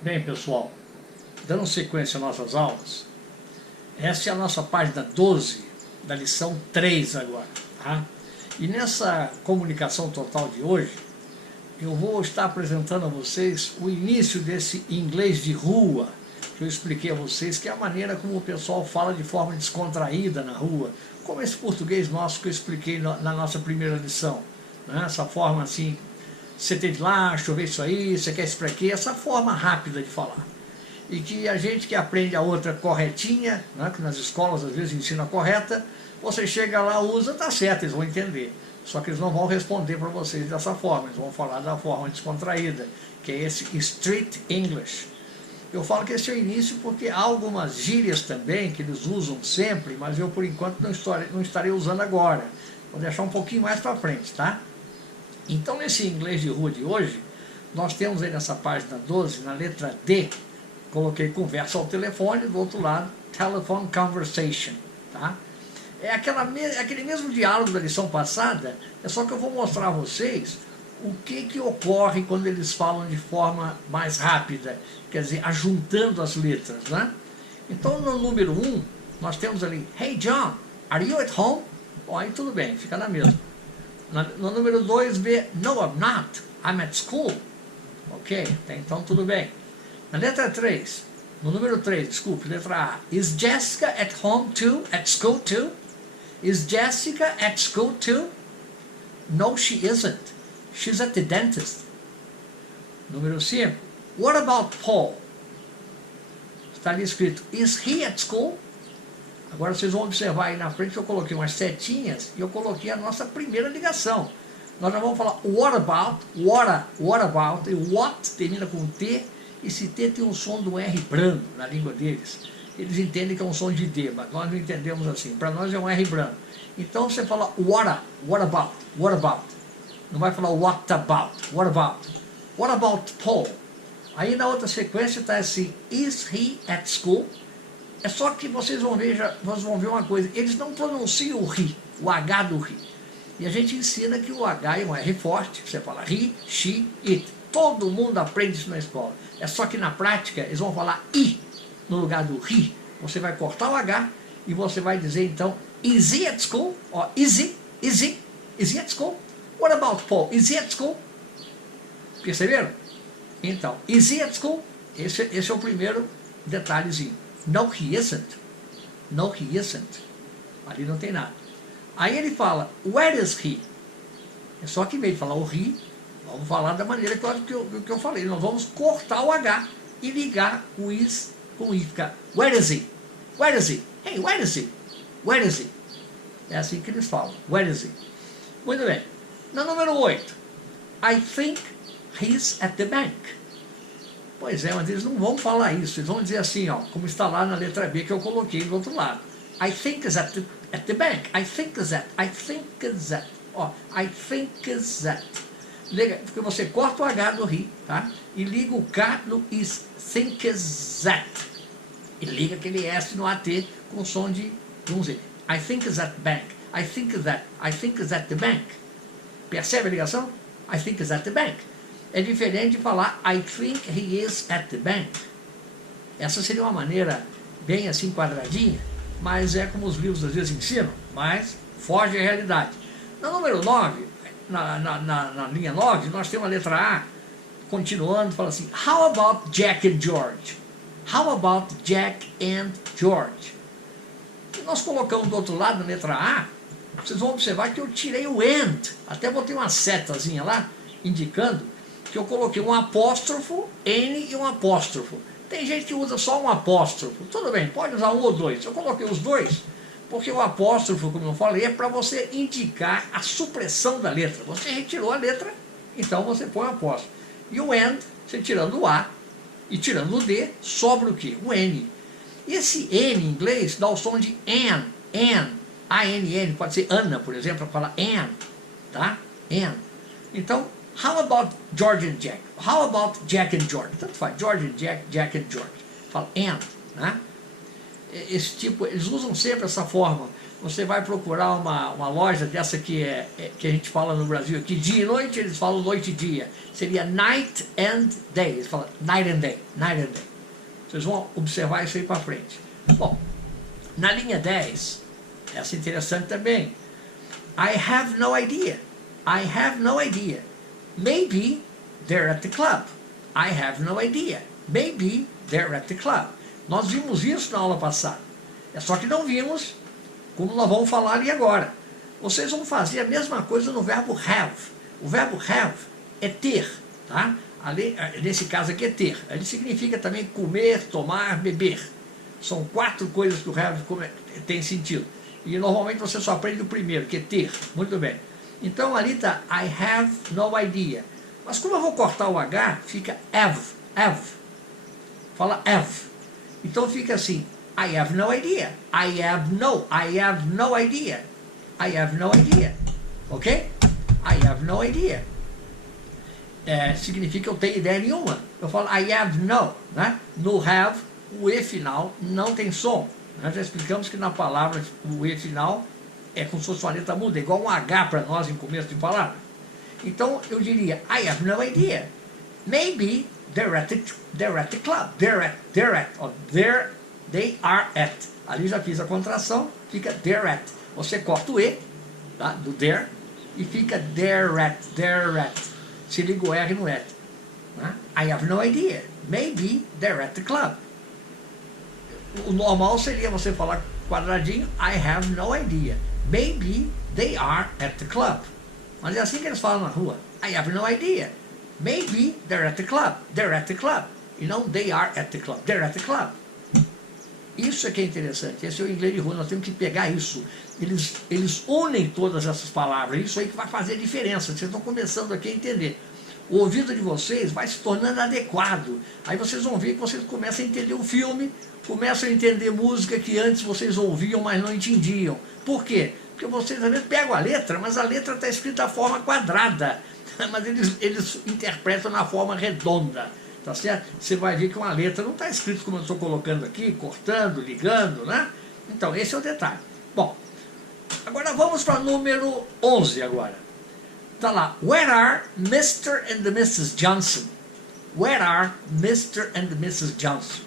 Bem, pessoal, dando sequência às nossas aulas, essa é a nossa página 12 da lição 3 agora, tá? E nessa comunicação total de hoje, eu vou estar apresentando a vocês o início desse inglês de rua, que eu expliquei a vocês, que é a maneira como o pessoal fala de forma descontraída na rua, como esse português nosso que eu expliquei na nossa primeira lição, né? Essa forma assim, você tem de lá, deixa eu ver isso aí, você quer isso para quê, essa forma rápida de falar. E que a gente que aprende a outra corretinha, né, que nas escolas às vezes ensina a correta, você chega lá, usa, tá certo, eles vão entender. Só que eles não vão responder para vocês dessa forma, eles vão falar da forma descontraída, que é esse Street English. Eu falo que esse é o início porque há algumas gírias também que eles usam sempre, mas eu por enquanto não estarei usando agora. Vou deixar um pouquinho mais para frente, tá? Então nesse inglês de rua de hoje, nós temos aí nessa página 12, na letra D, coloquei conversa ao telefone, do outro lado, telephone conversation, tá? É aquele mesmo diálogo da lição passada, é só que eu vou mostrar a vocês o que ocorre quando eles falam de forma mais rápida, quer dizer, ajuntando as letras, né? Então no número 1, nós temos ali, Hey John, are you at home? Bom, aí tudo bem, fica na mesma. No número 2, B, no I'm not, I'm at school. Ok, então tudo bem. Na letra 3, no número 3, desculpe, letra A, is Jessica at home too, at school too? Is Jessica at school too? No, she isn't. She's at the dentist. Número 5, what about Paul? Está ali escrito, is he at school? Agora vocês vão observar aí na frente que eu coloquei umas setinhas e eu coloquei a nossa primeira ligação. Nós já vamos falar what about, what about, e what termina com T, e esse T tem um som do R brando na língua deles. Eles entendem que é um som de D, mas nós não entendemos assim. Para nós é um R brando. Então você fala what about, what about. Não vai falar what about Paul. Aí na outra sequência está assim, is he at school? É só que vocês vão ver uma coisa, eles não pronunciam o he, o H do he. E a gente ensina que o H é um R forte, você fala he, she, it. Todo mundo aprende isso na escola. É só que na prática eles vão falar I no lugar do he. Você vai cortar o H e você vai dizer então, is he at school? Ó, is he at school? What about Paul? Is he at school? Perceberam? Então, is he at school? Esse é o primeiro detalhezinho. No, he isn't. No, he isn't. Ali não tem nada. Aí ele fala, where is he? É só que em vez de falar o he, vamos falar da maneira que eu falei. Nós vamos cortar o H e ligar o is com o i. Ficar, where is he? Where is he? Hey, where is he? Where is he? É assim que eles falam. Where is he? Muito bem. No número 8. I think he's at the bank. Pois é, mas eles não vão falar isso. Eles vão dizer assim, ó, como está lá na letra B que eu coloquei do outro lado. I think is at the bank. I think is at. Ó, I think is at. Liga, porque você corta o H do he, tá? E liga o K no is, think is at. E liga aquele S no AT com som de um Z. I think is at bank. I think is at the bank. Percebe a ligação? I think is at the bank. É diferente de falar I think he is at the bank. Essa seria uma maneira bem assim quadradinha, mas é como os livros às vezes ensinam, mas foge à realidade. No número 9, na linha 9, nós temos a letra A, continuando, fala assim, how about Jack and George? How about Jack and George? E nós colocamos do outro lado, na letra A, vocês vão observar que eu tirei o and, até botei uma setazinha lá, indicando que eu coloquei um apóstrofo, N e um apóstrofo. Tem gente que usa só um apóstrofo. Tudo bem, pode usar um ou dois. Eu coloquei os dois, porque o apóstrofo, como eu falei, é para você indicar a supressão da letra. Você retirou a letra, então você põe o apóstrofo. E o and, você tirando o A e tirando o D, sobra o quê? O N. E esse N em inglês dá o som de an, A-N-N. Pode ser Ana, por exemplo, para falar an, tá? An. Então, how about George and Jack? How about Jack and George? Tanto faz, George and Jack, Jack and George. Fala and, né? Esse tipo, eles usam sempre essa forma você vai procurar uma loja dessa que a gente fala no Brasil aqui, dia e noite, eles falam noite e dia. Seria night and day. Eles falam night and day, night and day. Vocês vão observar isso aí para frente. Bom, na linha 10, essa é interessante também. I have no idea. I have no idea. Maybe they're at the club. I have no idea. Maybe they're at the club. Nós vimos isso na aula passada. É só que não vimos como nós vamos falar ali agora. Vocês vão fazer a mesma coisa no verbo have. O verbo have é ter, tá? Ali, nesse caso aqui é ter. Ele significa também comer, tomar, beber. São 4 coisas que o have tem sentido. E normalmente você só aprende o primeiro, que é ter. Muito bem. Então ali está I have no idea. Mas como eu vou cortar o H, fica have, have. Fala have. Então fica assim, I have no idea. I have no idea. I have no idea. Ok? I have no idea. Significa que eu tenho ideia nenhuma. Eu falo I have no, né? No have, o E final não tem som. Nós já explicamos que na palavra o E final é como se fosse uma letra muda, igual um H para nós em começo de palavra. Então eu diria I have no idea. Maybe they're at the club. They are at. Ali já fiz a contração, fica they're at. Você corta o E, tá? Do there, e fica they're at. Se liga o R no at. Né? I have no idea. Maybe they're at the club. O normal seria você falar quadradinho, I have no idea. Maybe they are at the club. Mas é assim que eles falam na rua. I have no idea. Maybe they're at the club. They're at the club. E não they are at the club. They're at the club. Isso é que é interessante. Esse é o inglês de rua. Nós temos que pegar isso. Eles unem todas essas palavras. Isso aí que vai fazer a diferença. Vocês estão começando aqui a entender. O ouvido de vocês vai se tornando adequado. Aí vocês vão ver que vocês começam a entender o filme, começam a entender música que antes vocês ouviam, mas não entendiam. Por quê? Porque vocês às vezes pegam a letra, mas a letra está escrita da forma quadrada. Mas eles interpretam na forma redonda. Tá certo? Você vai ver que uma letra não está escrita como eu estou colocando aqui, cortando, ligando, né? Então, esse é o detalhe. Bom, agora vamos para o número 11 agora. Está lá, where are Mr. and Mrs. Johnson? Where are Mr. and Mrs. Johnson?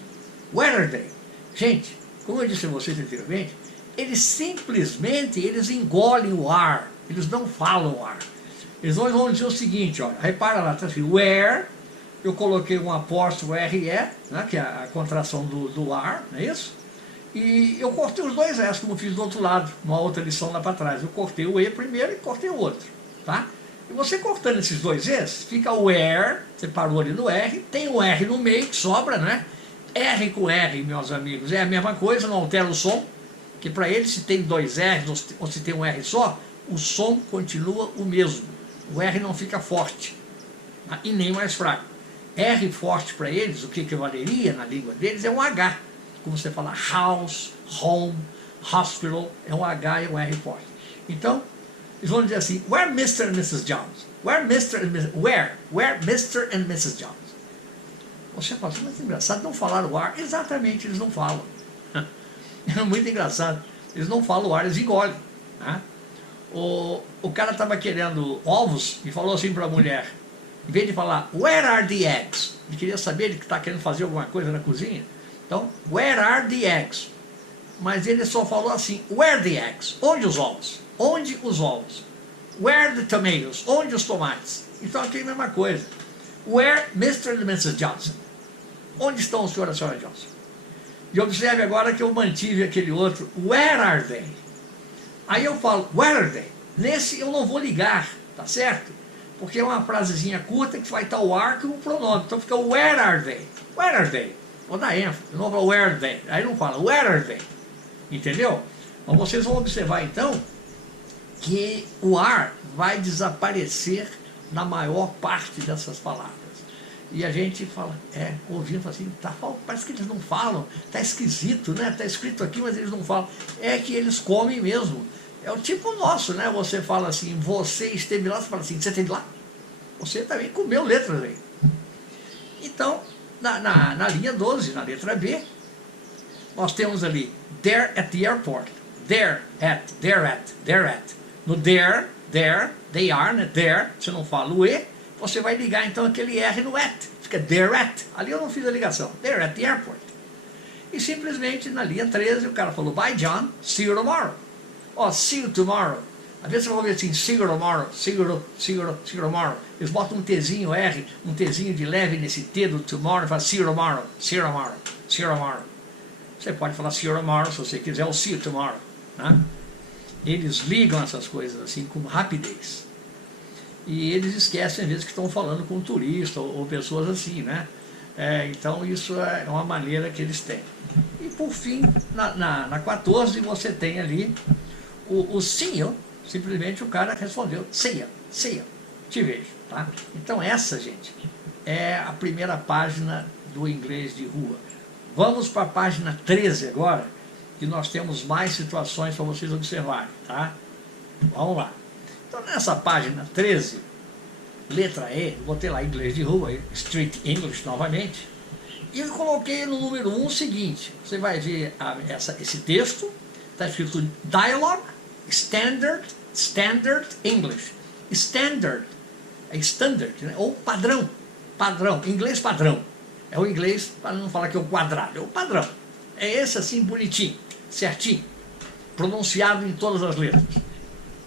Where are they? Gente, como eu disse a vocês anteriormente, eles engolem o ar, eles não falam o ar. Eles vão dizer o seguinte, olha, repara lá, está assim, where, eu coloquei um apóstrofo RE, né, que é a contração do ar, não é isso? E eu cortei os dois S, como fiz do outro lado, numa outra lição lá para trás. Eu cortei o E primeiro e cortei o outro, tá? E você cortando esses dois Es, fica o where, você parou ali no R, tem o R no meio que sobra, né? R com R, meus amigos, é a mesma coisa, não altera o som, que para ele se tem dois R's ou se tem um R só, o som continua o mesmo. O R não fica forte, tá? E nem mais fraco. R forte para eles, o que valeria na língua deles é um H. Como você fala house, home, hospital, é um H e um R forte. Então, eles vão dizer assim, where Mr. and Mrs. Jones? Where Mr. and Mrs. Jones? Você fala assim, mas é engraçado, não falaram o ar. Exatamente, eles não falam. É muito engraçado. Eles não falam o ar, eles engolem. Né? O cara estava querendo ovos e falou assim para a mulher, em vez de falar, where are the eggs? Ele queria saber, ele está querendo fazer alguma coisa na cozinha. Então, where are the eggs? Mas ele só falou assim, where the eggs? Onde os ovos? Onde os ovos? Where the tomatoes? Onde os tomates? Então aqui é a mesma coisa. Where Mr. and Mrs. Johnson? Onde estão o senhor e a senhora Johnson? E observe agora que eu mantive aquele outro, where are they? Aí eu falo, where are they? Nesse eu não vou ligar, tá certo? Porque é uma frasezinha curta que vai estar o are com o pronome. Então fica where are they? Where are they? Vou dar ênfase, eu não vou falar where are they. Aí não fala where are they? Entendeu? Então vocês vão observar então que o ar vai desaparecer na maior parte dessas palavras. E a gente fala, ouvindo assim, parece que eles não falam, está esquisito, né? Está escrito aqui, mas eles não falam. É que eles comem mesmo. É o tipo nosso, né? Você fala assim, você esteve lá, você fala assim, você esteve lá? Você também comeu letras aí. Então, na linha 12, na letra B, nós temos ali, there at the airport. They're at. No there, they are, né? There, você não fala o E, você vai ligar então aquele R no at. Fica they're at. Ali eu não fiz a ligação. They're at the airport. E simplesmente na linha 13 o cara falou, bye John, see you tomorrow. Ó, see you tomorrow. Às vezes você vai ver assim, see you tomorrow, see you tomorrow. Eles botam um Tzinho R, um Tzinho de leve nesse T do tomorrow e falam see you tomorrow, see you tomorrow, see you tomorrow. Você pode falar see you tomorrow se você quiser, ou see you tomorrow. Né? Eles ligam essas coisas assim com rapidez. E eles esquecem às vezes que estão falando com um turista ou pessoas assim, né? Então isso é uma maneira que eles têm. E por fim, na 14 você tem ali o see you. Simplesmente o cara respondeu, see you, te vejo, tá? Então essa, gente, é a primeira página do inglês de rua. Vamos para a página 13 agora, que nós temos mais situações para vocês observarem, tá? Vamos lá. Então nessa página 13, letra E, botei lá inglês de rua, Street English novamente, e eu coloquei no número 1 o seguinte, você vai ver esse texto, está escrito Dialogue, Standard English. Standard é standard, né? Ou padrão, inglês padrão. É o inglês, para não falar que é o quadrado, é o padrão. É esse assim, bonitinho, certinho, pronunciado em todas as letras.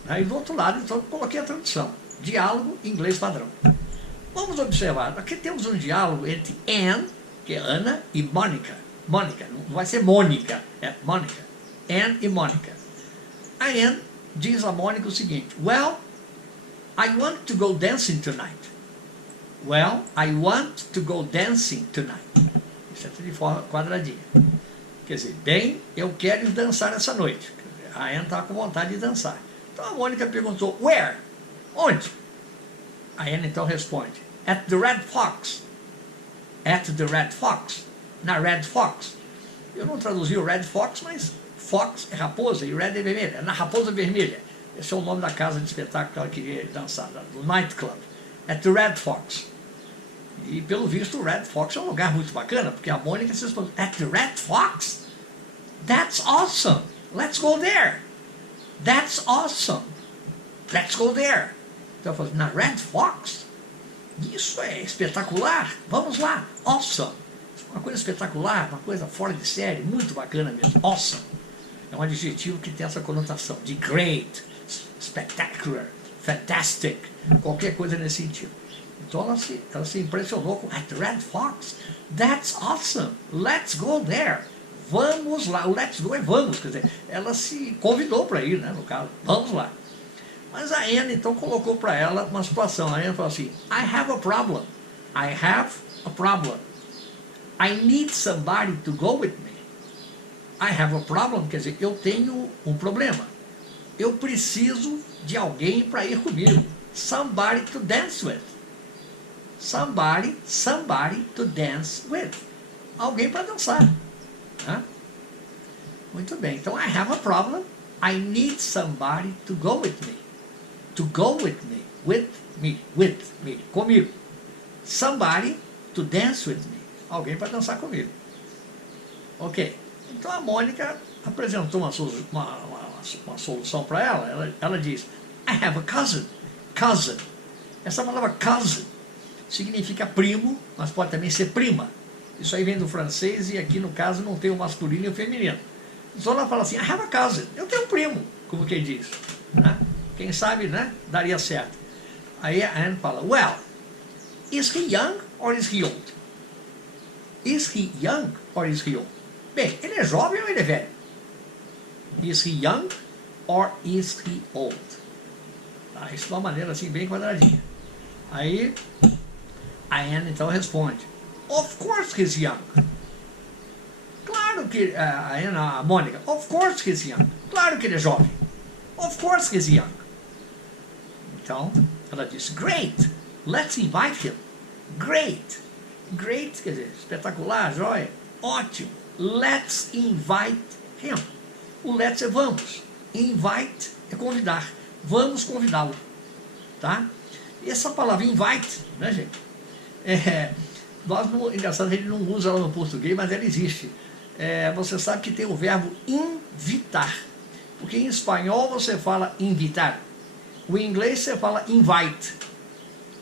Aí do outro lado, então, coloquei a tradução. Diálogo, inglês padrão. Vamos observar, aqui temos um diálogo entre Anne, que é Ana, e Mônica. Mônica, não vai ser Mônica, é Mônica. Anne e Mônica. A Anne diz a Mônica o seguinte, well, I want to go dancing tonight. Well, I want to go dancing tonight. Isso é de forma quadradinha. Quer dizer, bem, eu quero dançar essa noite. A Anne estava com vontade de dançar. Então a Mônica perguntou, where? Onde? A Anne então responde, at the Red Fox. At the Red Fox. Na Red Fox. Eu não traduzi o Red Fox, mas Fox é raposa e Red é vermelha. É na Raposa Vermelha. Esse é o nome da casa de espetáculo que ela queria dançar, do nightclub. At the Red Fox. E pelo visto o Red Fox é um lugar muito bacana, porque a Mônica se respondeu, at the Red Fox? That's awesome. Let's go there. That's awesome. Let's go there. Então eu falei, na Red Fox? Isso é espetacular. Vamos lá. Awesome. Uma coisa espetacular, uma coisa fora de série, muito bacana mesmo. Awesome. É um adjetivo que tem essa conotação de great, spectacular, fantastic, qualquer coisa nesse sentido. Então ela se impressionou com at the Red Fox. That's awesome. Let's go there. Vamos lá. O let's go é vamos. Quer dizer, ela se convidou para ir, né, no caso. Vamos lá. Mas a Anne então colocou para ela uma situação. A Anne falou assim, I have a problem. I have a problem. I need somebody to go with me. I have a problem, quer dizer, eu tenho um problema. Eu preciso de alguém para ir comigo. Somebody to dance with. Somebody to dance with. Alguém para dançar. Né? Muito bem, então I have a problem. I need somebody to go with me. To go with me, comigo. Somebody to dance with me. Alguém para dançar comigo. Ok. Então a Mônica apresentou uma solução para ela. Ela diz, I have a cousin. Cousin. Essa palavra cousin significa primo, mas pode também ser prima. Isso aí vem do francês e aqui no caso não tem o masculino e o feminino. Então ela fala assim, I have a cousin. Eu tenho um primo, como quem diz. Né? Quem sabe, né, daria certo. Aí a Anne fala, well, is he young or is he old? Is he young or is he old? Bem, ele é jovem ou ele é velho? Is he young or is he old? Tá, isso de uma maneira assim bem quadradinha. Aí a Anne então responde, of course he's young. Claro que a Mônica, of course he's young. Claro que ele é jovem. Of course he's young. Então ela diz, great, let's invite him. Great. Great, quer dizer, espetacular, joia, ótimo. Let's invite him. O let's é vamos. Invite é convidar. Vamos convidá-lo. Tá? E essa palavra invite, né, gente? Engraçado, a gente não usa ela no português, mas ela existe. Você sabe que tem o verbo invitar. Porque em espanhol você fala invitar. O inglês você fala invite.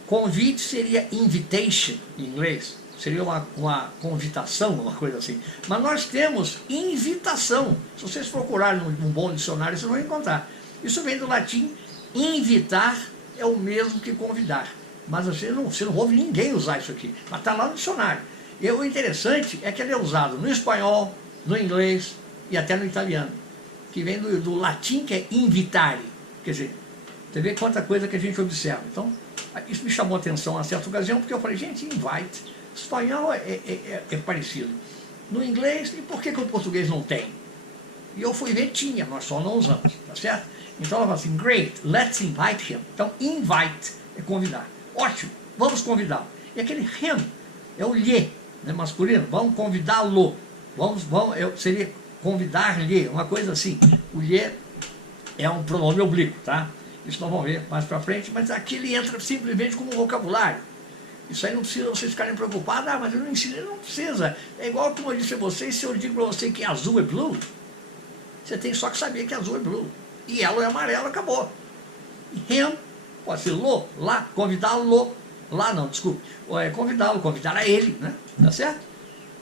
Convite seria invitation em inglês. Seria uma convitação, uma coisa assim. Mas nós temos invitação. Se vocês procurarem num bom dicionário, vocês vão encontrar. Isso vem do latim. Invitar é o mesmo que convidar. Mas você não ouve ninguém usar isso aqui. Mas está lá no dicionário. E o interessante é que ele é usado no espanhol, no inglês e até no italiano. Que vem do latim, que é invitare. Quer dizer, você vê quanta coisa que a gente observa. Então, isso me chamou a atenção a certa ocasião, porque eu falei, gente, invite. Espanhol é parecido. No inglês, e por que o português não tem? E eu fui ver, tinha, nós só não usamos, tá certo? Então ela fala assim, great, let's invite him. Então, invite é convidar. Ótimo, vamos convidá-lo. E aquele him é o lhe, né, masculino. Vamos convidá-lo. Seria convidar-lhe, uma coisa assim. O lhe é um pronome oblíquo, tá? Isso nós vamos ver mais pra frente, mas aqui ele entra simplesmente como vocabulário. Isso aí não precisa vocês ficarem preocupados, mas eu não ensino, ele não precisa. É igual como eu disse a vocês, se eu digo para você que azul é blue, você tem só que saber que azul é blue. E yellow é amarelo, acabou. E him, pode ser lo, lá, convidá-lo, lá não, desculpe, convidá-lo, convidar a ele, né? Tá certo?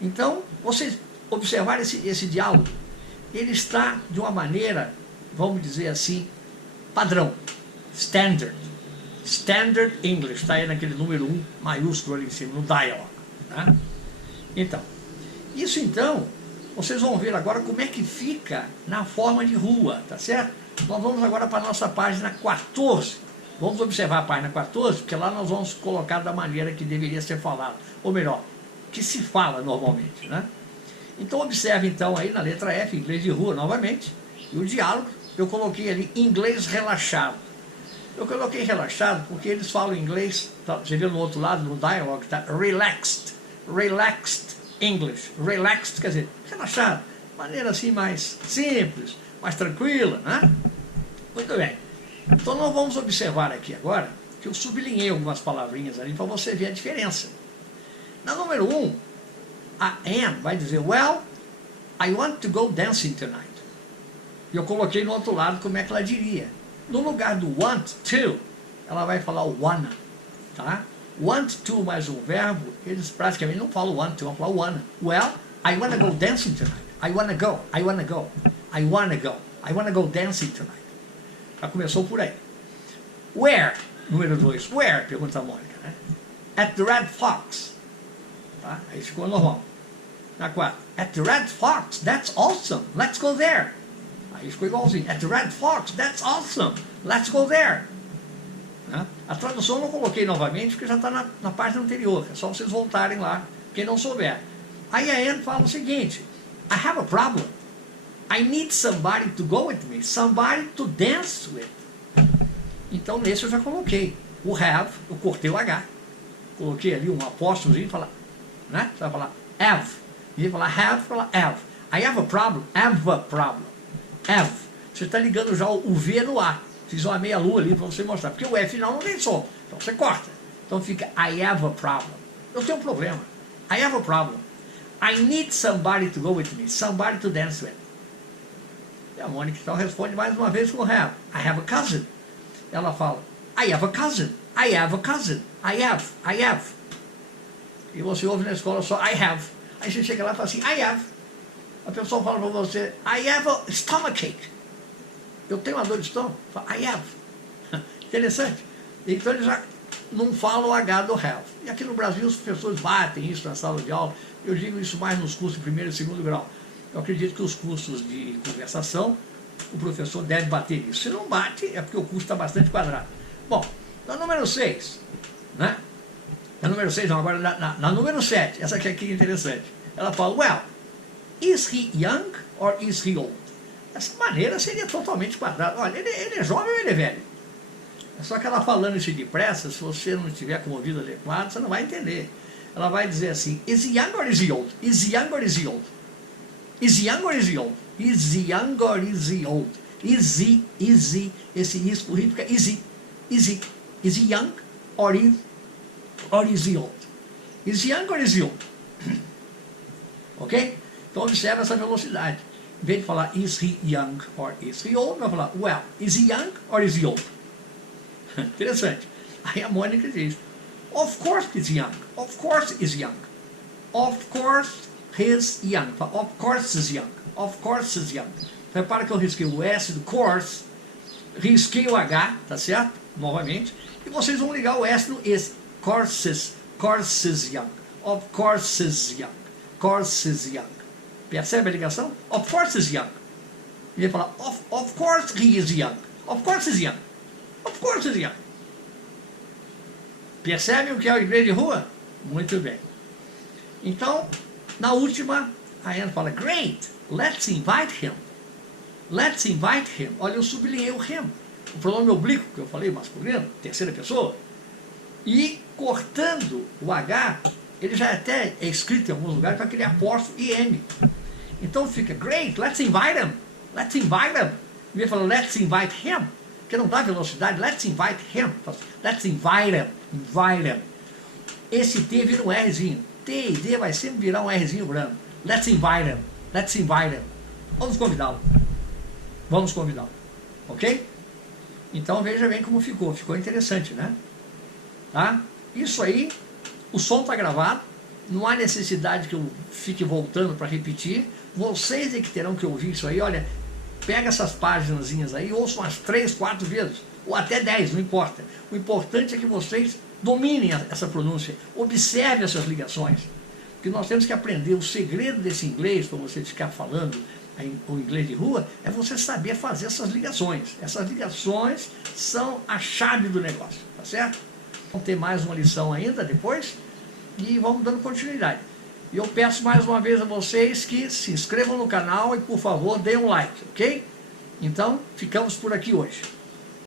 Então, vocês observarem esse diálogo, ele está de uma maneira, vamos dizer assim, padrão, standard. Standard English, está aí naquele número 1 maiúsculo ali em cima, no dialogue. Né? Então, isso então, vocês vão ver agora como é que fica na forma de rua, tá certo? Nós vamos agora para a nossa página 14. Vamos observar a página 14, porque lá nós vamos colocar da maneira que deveria ser falado. Ou melhor, que se fala normalmente. Né? Então observe então aí na letra F, inglês de rua novamente, e o diálogo, eu coloquei ali inglês relaxado. Eu coloquei relaxado porque eles falam inglês, tá, você viu no outro lado, no dialogue, tá? Relaxed. Relaxed English. Relaxed quer dizer, relaxado. Maneira assim mais simples, mais tranquila, né? Muito bem. Então nós vamos observar aqui agora, que eu sublinhei algumas palavrinhas ali para você ver a diferença. Na número 1, a Anne vai dizer, well, I want to go dancing tonight. E eu coloquei no outro lado como é que ela diria. No lugar do want to, ela vai falar o wanna, tá? Want to mais um verbo, eles praticamente não falam want to, vão falar wanna. Well, I wanna go dancing tonight. I wanna go, I wanna go, I wanna go, I wanna go dancing tonight. Já começou por aí. Where, número 2, where, pergunta a Mônica, né? At the Red Fox. Tá? Aí ficou normal. Na 4, at the Red Fox, that's awesome, let's go there. Aí ficou igualzinho. At the Red Fox, that's awesome. Let's go there. Né? A tradução eu não coloquei novamente, porque já está na página anterior. É só vocês voltarem lá, quem não souber. Aí a Anne fala o seguinte, I have a problem. I need somebody to go with me. Somebody to dance with. Então nesse eu já coloquei. O have, eu cortei o H. Coloquei ali um apóstolozinho e falar, né? Você vai falar have. E ele falar have, fala have. I have a problem. Have a problem. Have. Você está ligando já o V no A. Fiz uma meia lua ali para você mostrar. Porque o F final não tem som. Então você corta. Então fica I have a problem. Eu tenho um problema. I have a problem. I need somebody to go with me. Somebody to dance with. E a Mônica então responde mais uma vez com have. I have a cousin. Ela fala I have a cousin. I have a cousin. I have. I have. E você ouve na escola só I have. Aí você chega lá e fala assim I have. A pessoa fala para você, I have a stomachache. Eu tenho uma dor de estômago. I have. Interessante. Então eles já não falam o H do have. E aqui no Brasil os professores batem isso na sala de aula. Eu digo isso mais nos cursos de primeiro e segundo grau. Eu acredito que os cursos de conversação, o professor deve bater isso. Se não bate, é porque o curso está bastante quadrado. Bom, na número 6, né? Na número 6, não, agora na número 7, essa aqui é interessante. Ela fala, well, is he young or is he old? Essa maneira seria totalmente quadrada. Olha, ele é jovem ou ele é velho? É só que ela falando isso depressa, se você não estiver com o ouvido adequado, você não vai entender. Ela vai dizer assim, is he young or is he old? Is he young or is he old? Is he young or is he old? Is he young or is he old? Is he, esse is por rir fica is he young or is he old? Is he young or is he old? Ok? Então observa essa velocidade. em vez de falar is he young or is he old, vai falar, well, is he young or is he old? Interessante. Aí a Mônica diz, of course he's young, of course he's young, of course he's young, of course he's young, of course he's young. Repara que eu risquei o S do course, risquei o H, tá certo? Novamente, e vocês vão ligar o S no is, courses, courses young, of course young, courses young. Percebe a ligação? Of course he's young. E ele fala, of course he is young, of course he's young, of course he's young. Percebe o que é o inglês de rua? Muito bem. Então, na última, a Anne fala, great, let's invite him. Let's invite him. Olha, eu sublinhei o him. O pronome oblíquo, que eu falei, masculino, terceira pessoa. E cortando o H, ele já até é escrito em alguns lugares com aquele apóstrofo IM. Então fica, great, let's invite him. Let's invite him. E ele fala, let's invite him. Porque não dá velocidade, let's invite him. Let's invite him. Invite him. Esse T vira um Rzinho. T e D vai sempre virar um Rzinho branco. Let's invite him. Let's invite him. Vamos convidá-lo. Vamos convidá-lo. Ok? Então veja bem como ficou. Ficou interessante, né? Tá? Isso aí, o som está gravado. Não há necessidade que eu fique voltando para repetir. Vocês é que terão que ouvir isso aí. Olha, pega essas páginas aí e ouçam umas 3, 4 vezes. Ou até 10, não importa. O importante é que vocês dominem essa pronúncia. Observe essas ligações. Porque nós temos que aprender. O segredo desse inglês, para você ficar falando o inglês de rua, é você saber fazer essas ligações. Essas ligações são a chave do negócio. Tá certo? Vamos ter mais uma lição ainda depois. E vamos dando continuidade. E eu peço mais uma vez a vocês que se inscrevam no canal e, por favor, deem um like, ok? Então, ficamos por aqui hoje.